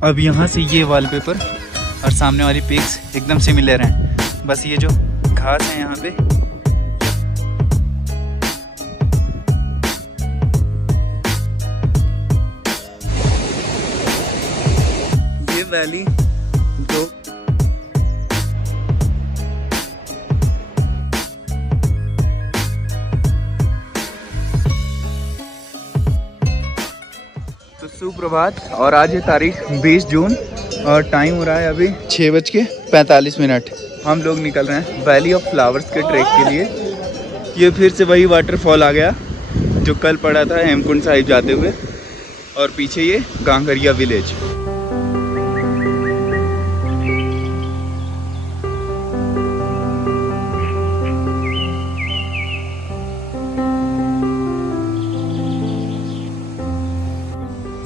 अब यहाँ से ये वॉलपेपर और सामने वाली पिक्स एकदम सिमिलर हैं, बस ये जो घास है यहाँ पे ये वैली दो तो सुप्रभात। और आज है तारीख 20 जून और टाइम हो रहा है अभी 6:45। हम लोग निकल रहे हैं वैली ऑफ फ्लावर्स के ट्रैक के लिए। ये फिर से वही वाटरफॉल आ गया जो कल पड़ा था हेमकुंड साहिब जाते हुए, और पीछे ये कांकरिया विलेज।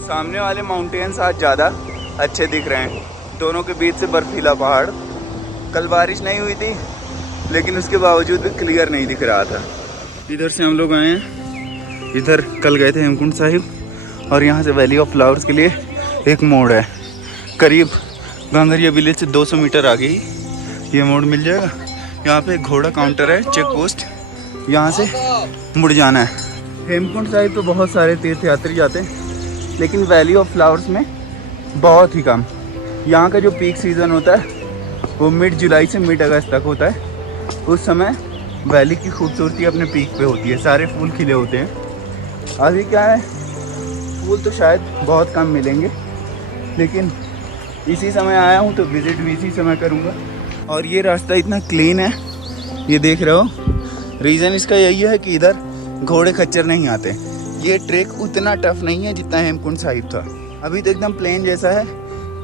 सामने वाले माउंटेन्स आज ज़्यादा अच्छे दिख रहे हैं, दोनों के बीच से बर्फीला पहाड़। कल बारिश नहीं हुई थी लेकिन उसके बावजूद भी क्लियर नहीं दिख रहा था। इधर से हम लोग आए हैं, इधर कल गए थे हेमकुंड साहिब, और यहाँ से वैली ऑफ फ्लावर्स के लिए एक मोड़ है, करीब कांकरिया विलेज से 200 मीटर आगे ही ये मोड़ मिल जाएगा। यहाँ पे एक घोड़ा काउंटर है, चेक पोस्ट, यहाँ से मुड़ जाना है। हेमकुंड साहिब तो बहुत सारे तीर्थयात्री जाते हैं लेकिन वैली ऑफ फ्लावर्स में बहुत ही कम। यहाँ का जो पीक सीज़न होता है वो मिड जुलाई से मिड अगस्त तक होता है। उस समय वैली की खूबसूरती अपने पीक पे होती है, सारे फूल खिले होते हैं। अभी क्या है, फूल तो शायद बहुत कम मिलेंगे, लेकिन इसी समय आया हूँ तो विज़िट भी इसी समय करूँगा। और ये रास्ता इतना क्लीन है, ये देख रहे हो। रीज़न इसका यही है कि इधर घोड़े खच्चर नहीं आते। ये ट्रैक उतना टफ नहीं है जितना हेमकुंड साहिब था। अभी तो एकदम प्लेन जैसा है,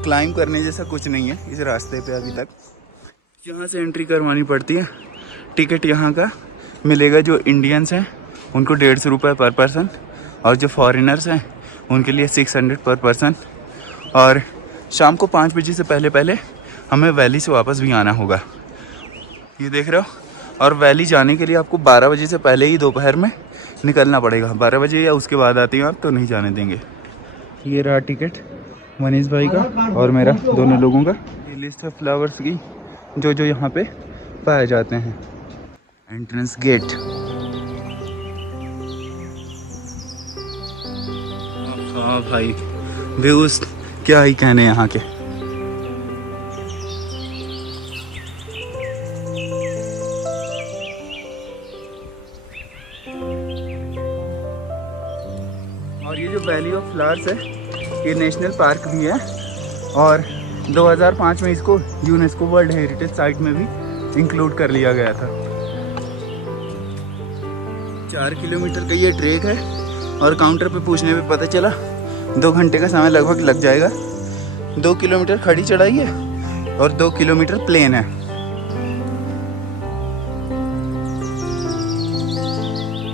क्लाइंब करने जैसा कुछ नहीं है इस रास्ते पे अभी तक। यहाँ से एंट्री करवानी पड़ती है, टिकट यहाँ का मिलेगा। जो इंडियंस हैं उनको 150 रुपये पर पर्सन, और जो फॉरेनर्स हैं उनके लिए 600 पर पर्सन। और शाम को 5 बजे से पहले पहले हमें वैली से वापस भी आना होगा, ये देख रहे हो। और वैली जाने के लिए आपको 12 बजे से पहले ही दोपहर में निकलना पड़ेगा। 12 बजे या उसके बाद आती हैं आप तो नहीं जाने देंगे। ये रहा टिकट मनीष भाई का और मेरा, दोनों लोगों का। ये लिस्ट है फ्लावर्स की जो जो यहाँ पे पाए जाते हैं। एंट्रेंस गेट, हाँ भाई, व्यूज क्या ही कहने यहाँ के। और ये जो वैली ऑफ फ्लावर्स है ये नेशनल पार्क भी है, और 2005 में इसको यूनेस्को वर्ल्ड हेरिटेज साइट में भी इंक्लूड कर लिया गया था। 4 किलोमीटर का ये ट्रैक है, और काउंटर पे पूछने पे पता चला 2 घंटे का समय लगभग लग जाएगा। 2 किलोमीटर खड़ी चढ़ाई है और 2 किलोमीटर प्लेन है।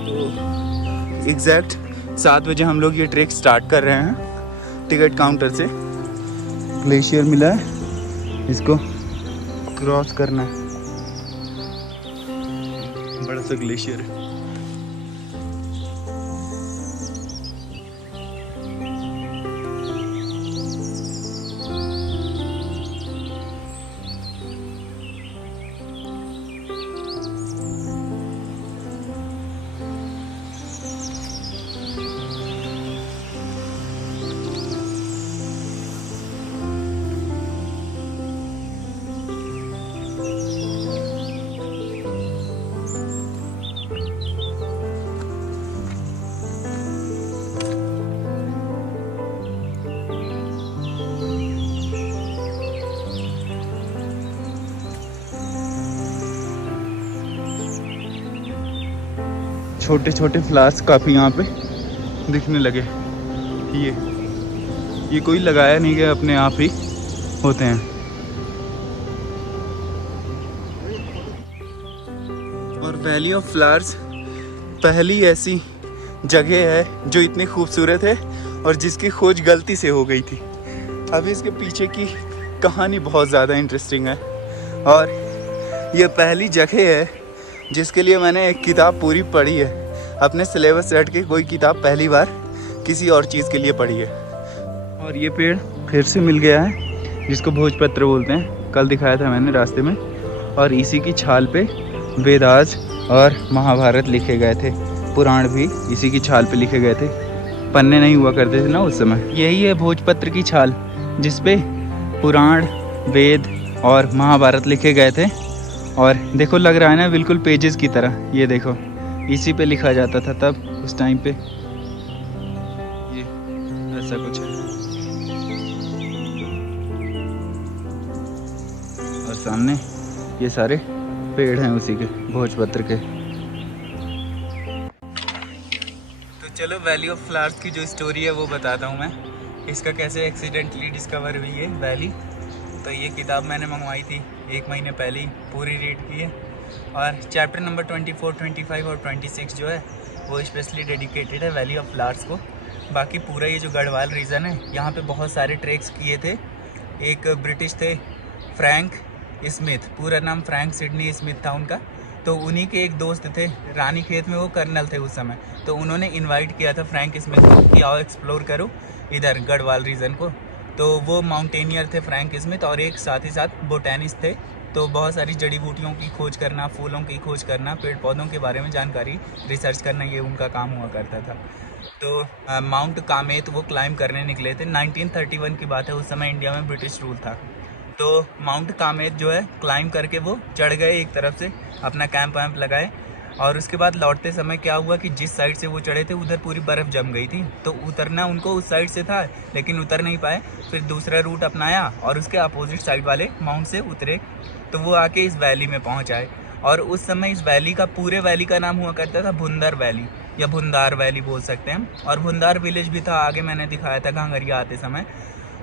तो एग्जैक्ट 7 बजे हम लोग ये ट्रैक स्टार्ट कर रहे हैं। टिकट काउंटर से ग्लेशियर मिला है, इसको क्रॉस करना है, बड़ा सा ग्लेशियर है। छोटे छोटे फ्लावर्स काफ़ी यहाँ पे दिखने लगे। ये कोई लगाया नहीं गया, अपने आप ही होते हैं। और वैली ऑफ फ्लावर्स पहली ऐसी जगह है जो इतनी खूबसूरत है और जिसकी खोज गलती से हो गई थी। अभी इसके पीछे की कहानी बहुत ज़्यादा इंटरेस्टिंग है, और ये पहली जगह है जिसके लिए मैंने एक किताब पूरी पढ़ी है। अपने सिलेबस से हट के कोई किताब पहली बार किसी और चीज़ के लिए पढ़ी है। और ये पेड़ फिर से मिल गया है, जिसको भोजपत्र बोलते हैं। कल दिखाया था मैंने रास्ते में। और इसी की छाल पे वेदास और महाभारत लिखे गए थे, पुराण भी इसी की छाल पे लिखे गए थे। पन्ने नहीं हुआ करते थे ना उस समय। यही है भोजपत्र की छाल, जिस पे पुराण, वेद और महाभारत लिखे गए थे। और देखो लग रहा है ना बिल्कुल पेजेस की तरह। ये देखो इसी पे लिखा जाता था तब उस टाइम पे। ये ऐसा कुछ है। और सामने ये सारे पेड़ हैं उसी के, भोजपत्र के। तो चलो वैली ऑफ फ्लावर्स की जो स्टोरी है वो बताता हूँ मैं। इसका कैसे एक्सीडेंटली डिस्कवर हुई है वैली। तो ये किताब मैंने मंगवाई थी 1 महीने पहले ही, पूरी रीड की है। और चैप्टर नंबर 24, 25 और 26 जो है वो स्पेशली डेडिकेटेड है वैली ऑफ फ्लावर्स को। बाकी पूरा ये जो गढ़वाल रीजन है, यहाँ पे बहुत सारे ट्रैक्स किए थे। एक ब्रिटिश थे फ्रैंक स्मिथ, पूरा नाम फ्रैंक सिडनी स्मिथ था उनका। तो उन्हीं के एक दोस्त थे रानीखेत में, वो कर्नल थे उस समय। तो उन्होंने इनवाइट किया था फ्रैंक स्मिथ को कि आओ एक्सप्लोर करो इधर गढ़वाल रीजन को। तो वो माउंटेनियर थे फ्रैंक स्मिथ, और एक साथ ही साथ बोटेनिस्ट थे। तो बहुत सारी जड़ी बूटियों की खोज करना, फूलों की खोज करना, पेड़ पौधों के बारे में जानकारी रिसर्च करना, ये उनका काम हुआ करता था। तो माउंट कामेत वो क्लाइम करने निकले थे। 1931 की बात है, उस समय इंडिया में ब्रिटिश रूल था। तो माउंट कामेत जो है क्लाइम करके वो चढ़ गए एक तरफ से, अपना कैंप वैम्प लगाए। और उसके बाद लौटते समय क्या हुआ कि जिस साइड से वो चढ़े थे उधर पूरी बर्फ़ जम गई थी। तो उतरना उनको उस साइड से था, लेकिन उतर नहीं पाए। फिर दूसरा रूट अपनाया और उसके अपोजिट साइड वाले माउंट से उतरे। तो वो आके इस वैली में पहुंच आए। और उस समय इस वैली का, पूरे वैली का नाम हुआ करता था भुंदर वैली या भुंदार वैली बोल सकते हैं। और भुंदार विलेज भी था, आगे मैंने दिखाया था घांगरिया आते समय।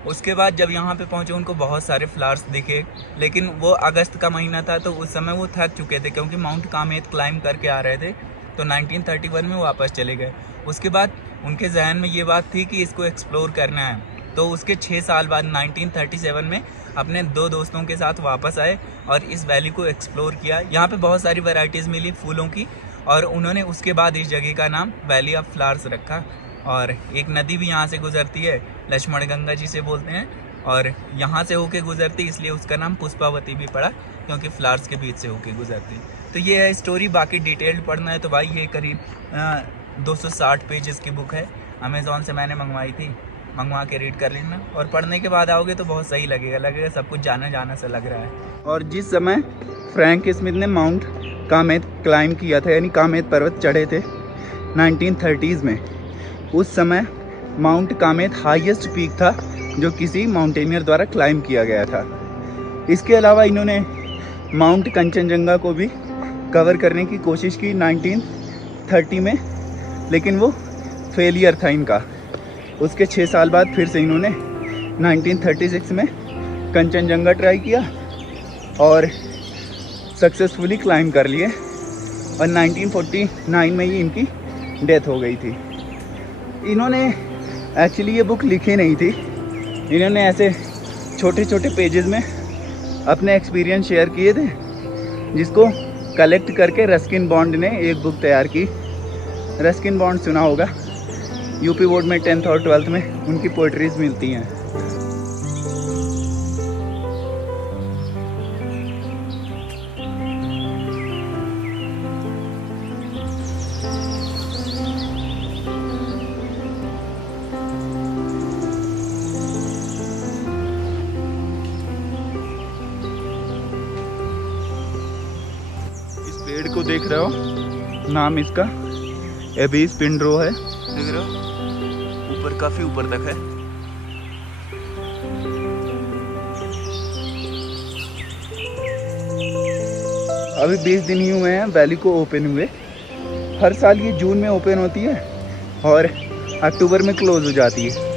उसके बाद जब यहाँ पे पहुँचे उनको बहुत सारे फ्लावर्स दिखे, लेकिन वो अगस्त का महीना था तो उस समय वो थक चुके थे, क्योंकि माउंट कामेत क्लाइम करके आ रहे थे। तो 1931 में वापस चले गए। उसके बाद उनके जहन में ये बात थी कि इसको एक्सप्लोर करना है। तो उसके 6 साल बाद 1937 में अपने 2 दोस्तों के साथ वापस आए और इस वैली को एक्सप्लोर किया। यहाँ पे बहुत सारी वैरायटीज़ मिली फूलों की, और उन्होंने उसके बाद इस जगह का नाम वैली ऑफ फ्लावर्स रखा। और एक नदी भी यहाँ से गुजरती है, लक्ष्मण गंगा जी से बोलते हैं, और यहाँ से होके गुजरती, इसलिए उसका नाम पुष्पावती भी पड़ा, क्योंकि फ्लावर्स के बीच से होके गुजरती। तो ये है स्टोरी। बाकी डिटेल्ड पढ़ना है तो भाई ये करीब 260 पेजेस की बुक है, अमेज़ॉन से मैंने मंगवाई थी। मंगवा के रीड कर लेना, और पढ़ने के बाद आओगे तो बहुत सही लगेगा सब कुछ जाना जाना सा लग रहा है। और जिस समय फ्रैंक स्मिथ ने माउंट कामेत क्लाइम किया था, यानी कामेत पर्वत चढ़े थे 1930s में, उस समय माउंट कामेत हाईएस्ट पीक था जो किसी माउंटेनियर द्वारा क्लाइम किया गया था। इसके अलावा इन्होंने माउंट कंचनजंगा को भी कवर करने की कोशिश की 1930 में, लेकिन वो फेलियर था इनका। उसके 6 साल बाद फिर से इन्होंने 1936 में कंचनजंगा ट्राई किया और सक्सेसफुली क्लाइम कर लिए, और 1949 में ही इनकी डेथ हो गई थी। इन्होंने एक्चुअली ये बुक लिखी नहीं थी, इन्होंने ऐसे छोटे छोटे पेजेस में अपने एक्सपीरियंस शेयर किए थे, जिसको कलेक्ट करके रस्किन बॉन्ड ने एक बुक तैयार की। रस्किन बॉन्ड सुना होगा, यूपी बोर्ड में 10th और 12th में उनकी पोइट्रीज मिलती हैं। पेड़ को देख रहे हो, नाम इसका एबीस पिंडरो है। देख रहे हो ऊपर, काफी ऊपर तक है। अभी 20 दिन ही हुए हैं वैली को ओपन हुए। हर साल ये जून में ओपन होती है और अक्टूबर में क्लोज हो जाती है।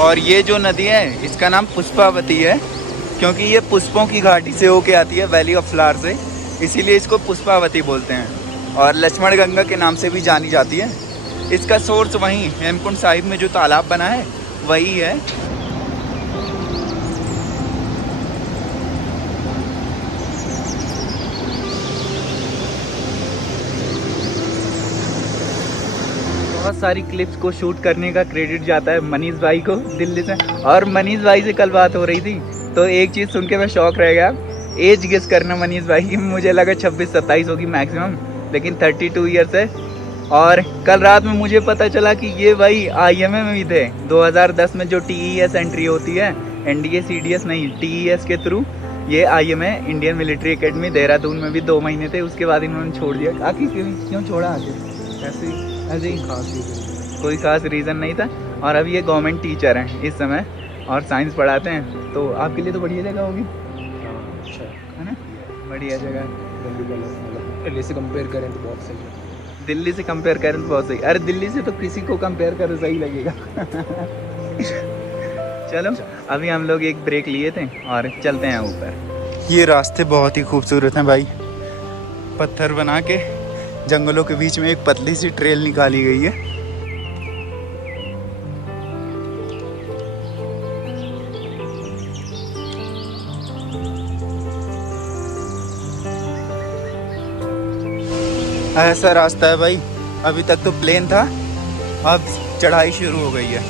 और ये जो नदी है इसका नाम पुष्पावती है, क्योंकि ये पुष्पों की घाटी से होके आती है, वैली ऑफ फ्लावर से, इसीलिए इसको पुष्पावती बोलते हैं। और लक्ष्मण गंगा के नाम से भी जानी जाती है। इसका सोर्स वहीं हेमकुंड साहिब में जो तालाब बना है वही है। बहुत सारी क्लिप्स को शूट करने का क्रेडिट जाता है मनीष भाई को दिल्ली से। और मनीष भाई से कल बात हो रही थी तो एक चीज़ सुन के मैं शॉक रह गया। एज गेस करना मनीष भाई की, मुझे लगा 26-27 होगी मैक्सिमम, लेकिन 32 ईयर्स है। और कल रात में मुझे पता चला कि ये भाई IMA में भी थे 2010 में, जो TES एंट्री होती है, NDA CDS नहीं, TES के थ्रू ये IMA Indian military academy Dehradun में भी 2 महीने थे। उसके बाद इन्होंने छोड़ दिया। आखिर क्यों छोड़ा? आखिर ऐसे ही कोई खास रीज़न नहीं था। और अब ये गवर्नमेंट टीचर हैं इस समय और साइंस पढ़ाते हैं, तो आपके लिए तो बढ़िया जगह होगी, अच्छा है ना? बढ़िया जगह। दिल्ली से कंपेयर करें तो बहुत सही है। दिल्ली से कंपेयर करें तो बहुत सही। अरे दिल्ली से तो किसी को कंपेयर करो सही लगेगा। चलो अभी हम लोग एक ब्रेक लिए थे और चलते हैं ऊपर। ये रास्ते बहुत ही खूबसूरत हैं भाई, पत्थर बना के जंगलों के बीच में एक पतली सी ट्रेल निकाली गई है। ऐसा रास्ता है भाई, अभी तक तो प्लेन था, अब चढ़ाई शुरू हो गई है।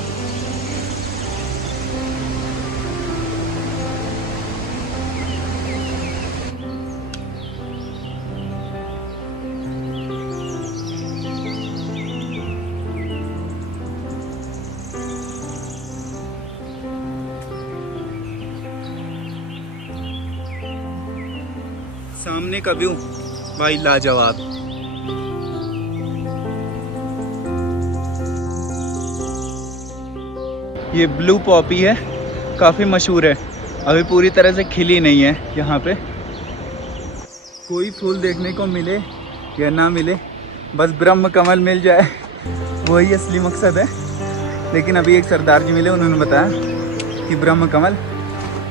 सामने का व्यू भाई लाजवाब। ये ब्लू पॉपी है, काफ़ी मशहूर है, अभी पूरी तरह से खिली नहीं है। यहाँ पे कोई फूल देखने को मिले या ना मिले, बस ब्रह्म कमल मिल जाए वही असली मकसद है। लेकिन अभी एक सरदार जी मिले, उन्होंने बताया कि ब्रह्म कमल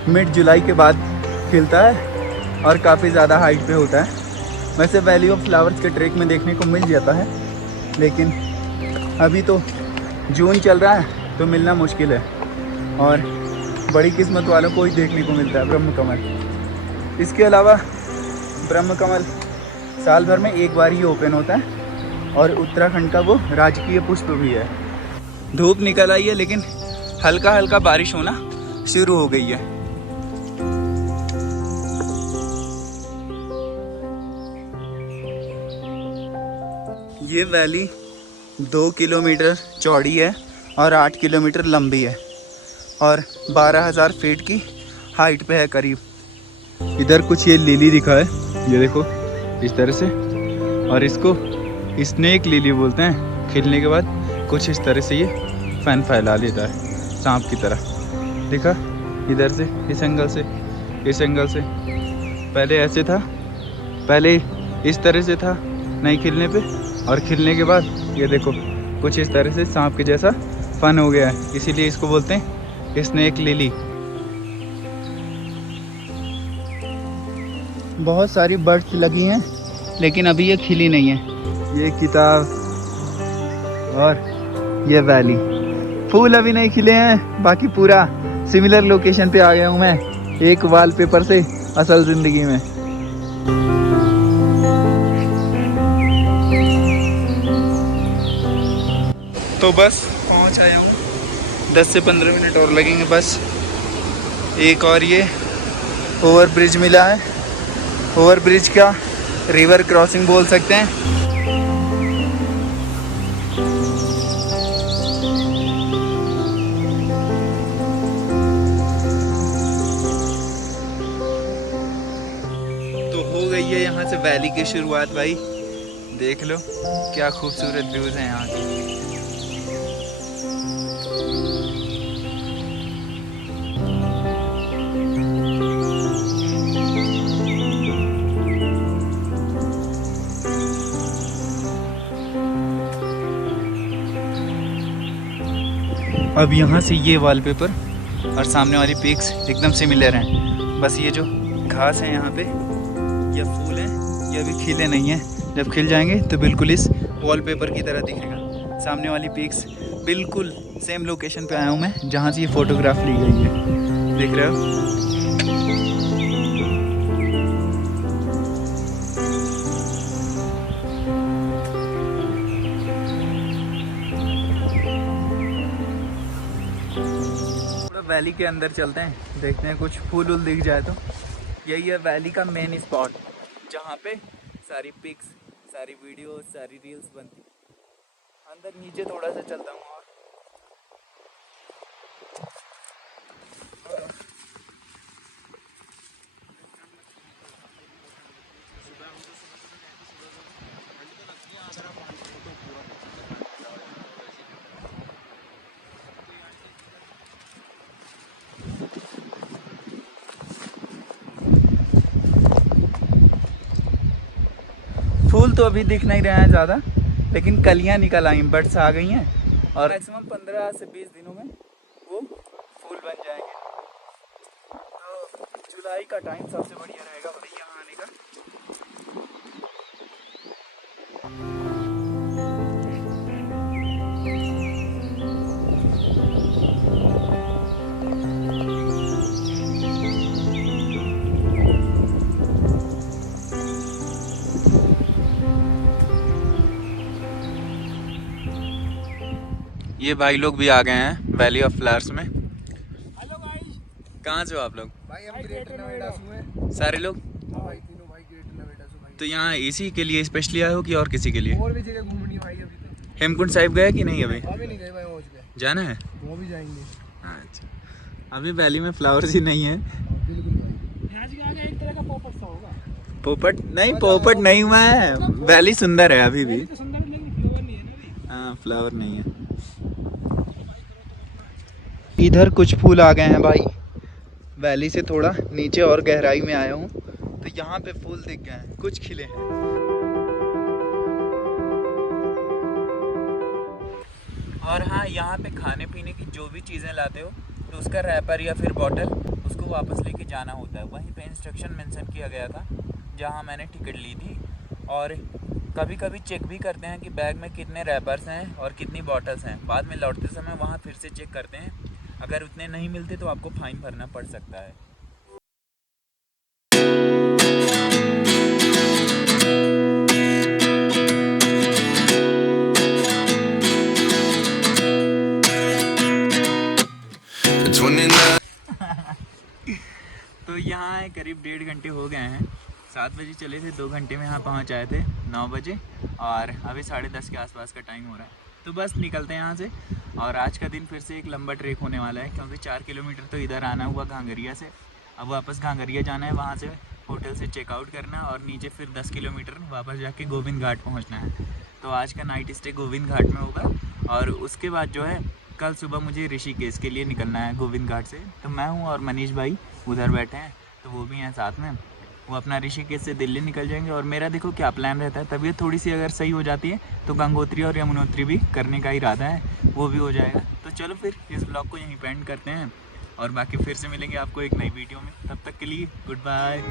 मिड जुलाई के बाद खिलता है और काफ़ी ज़्यादा हाइट पे होता है। वैसे वैली ऑफ फ्लावर्स के ट्रैक में देखने को मिल जाता है, लेकिन अभी तो जून चल रहा है तो मिलना मुश्किल है, और बड़ी किस्मत वालों को ही देखने को मिलता है ब्रह्म कमल। इसके अलावा ब्रह्म कमल साल भर में एक बार ही ओपन होता है और उत्तराखंड का वो राजकीय पुष्प भी है। धूप निकल आई है लेकिन हल्का हल्का बारिश होना शुरू हो गई है। ये वैली 2 किलोमीटर चौड़ी है और 8 किलोमीटर लंबी है और 12,000 फीट की हाइट पे है करीब। इधर कुछ ये लिली दिखा है, ये देखो इस तरह से, और इसको स्नेक लिली बोलते हैं। खिलने के बाद कुछ इस तरह से ये फैन फैला लेता है सांप की तरह। देखा इधर से, इस एंगल से, इस एंगल से। पहले ऐसे था, पहले इस तरह से था नहीं खिलने पे, और खिलने के बाद ये देखो कुछ इस तरह से सांप के जैसा फन हो गया है, इसीलिए इसको बोलते हैं स्नेक लिली। बहुत सारी बर्ड्स लगी हैं लेकिन अभी ये खिली नहीं है। ये किताब और ये वैली, फूल अभी नहीं खिले हैं, बाकी पूरा सिमिलर लोकेशन पे आ गया हूँ मैं, एक वॉलपेपर से असल जिंदगी में। तो बस पहुंच आया हूँ, 10 से 15 मिनट और लगेंगे बस। एक और ये ओवर ब्रिज मिला है, ओवर ब्रिज का रिवर क्रॉसिंग बोल सकते हैं। तो हो गई है यहाँ से वैली की शुरुआत भाई, देख लो क्या खूबसूरत व्यूज हैं यहाँ के। अब यहाँ से ये वॉलपेपर और सामने वाली पिक्स एकदम सिमिलर हैं। बस ये जो घास है यहाँ पे या फूल हैं ये अभी खिले नहीं हैं। जब खिल जाएंगे तो बिल्कुल इस वॉलपेपर की तरह दिखेगा। सामने वाली पिक्स बिल्कुल सेम लोकेशन पे आया हूँ मैं जहाँ से ये फ़ोटोग्राफ ली गई है। देख रहे हो? वैली के अंदर चलते हैं, देखते हैं कुछ फूल उल दिख जाए तो। यही है वैली का मेन स्पॉट जहाँ पे सारी पिक्स, सारी वीडियोस, सारी रील्स बनती। अंदर नीचे थोड़ा सा चलता हूँ और फूल तो अभी दिख नहीं रहे हैं ज़्यादा, लेकिन कलियाँ निकल आई, बर्ड्स आ गई हैं और मैक्सिमम 15 से 20 दिनों में वो फूल बन जाएंगे। तो जुलाई का टाइम सबसे बढ़िया रहेगा भाई यहाँ आने का। ये भाई लोग भी आ गए हैं वैली ऑफ फ्लावर्स में। हेलो गाइस, कहाँ से हो आप लोग? भाई हम ग्रेटर नोएडा से हैं। सारे लोग? हां भाई, तीनों भाई ग्रेटर नोएडा से भाई। तो यहाँ इसी के लिए स्पेशली आए हो कि और किसी के लिए? और भी जगह घूमनी भाई। अभी तो हेमकुंड साहिब गए कि नहीं? अभी अभी नहीं गए भाई, पहुंच गए। जाना है? वो भी जाएंगे। अच्छा, अभी वैली में फ्लावर्स ही नहीं है। बिल्कुल भाई, यहाँ के आगे एक तरह का पोपट सा होगा। पोपट नहीं, पोपट नहीं हुआ है। वैली सुंदर है अभी भी। तो सुंदर, लेकिन फ्लावर नहीं है ना अभी। हाँ, फ्लावर नहीं है। इधर कुछ फूल आ गए हैं भाई। वैली से थोड़ा नीचे और गहराई में आया हूँ तो यहाँ पे फूल दिख गए हैं, कुछ खिले हैं। और हाँ, यहाँ पे खाने पीने की जो भी चीज़ें लाते हो तो उसका रैपर या फिर बॉटल उसको वापस लेके जाना होता है। वहीं पे इंस्ट्रक्शन मेंशन किया गया था जहाँ मैंने टिकट ली थी। और कभी कभी चेक भी करते हैं कि बैग में कितने रैपर्स हैं और कितनी बॉटल्स हैं। बाद में लौटते समय वहाँ फिर से चेक करते हैं। अगर उतने नहीं मिलते तो आपको फाइन भरना पड़ सकता है। तो यहाँ करीब 1.5 घंटे हो गए हैं। 7 बजे चले थे, 2 घंटे में यहाँ पहुँच आए थे 9 बजे और अभी 10:30 के आसपास का टाइम हो रहा है। तो बस निकलते हैं यहाँ से। और आज का दिन फिर से एक लंबा ट्रैक होने वाला है क्योंकि 4 किलोमीटर तो इधर आना हुआ घांगरिया से। अब वापस घांगरिया जाना है, वहाँ से होटल से चेकआउट करना और नीचे फिर 10 किलोमीटर वापस जाके गोविंद घाट पहुँचना है। तो आज का नाइट स्टे गोविंद घाट में होगा और उसके बाद जो है कल सुबह मुझे ऋषिकेश के लिए निकलना है गोविंद घाट से। तो मैं हूँ और मनीष भाई उधर बैठे हैं, तो वो भी हैं साथ में। वो अपना ऋषिकेश से दिल्ली निकल जाएंगे और मेरा देखो क्या प्लान रहता है। तबीयत थोड़ी सी अगर सही हो जाती है तो गंगोत्री और यमुनोत्री भी करने का इरादा है, वो भी हो जाएगा। तो चलो फिर इस ब्लॉग को यहीं पे एंड करते हैं और बाकी फिर से मिलेंगे आपको एक नई वीडियो में। तब तक के लिए गुड बाय।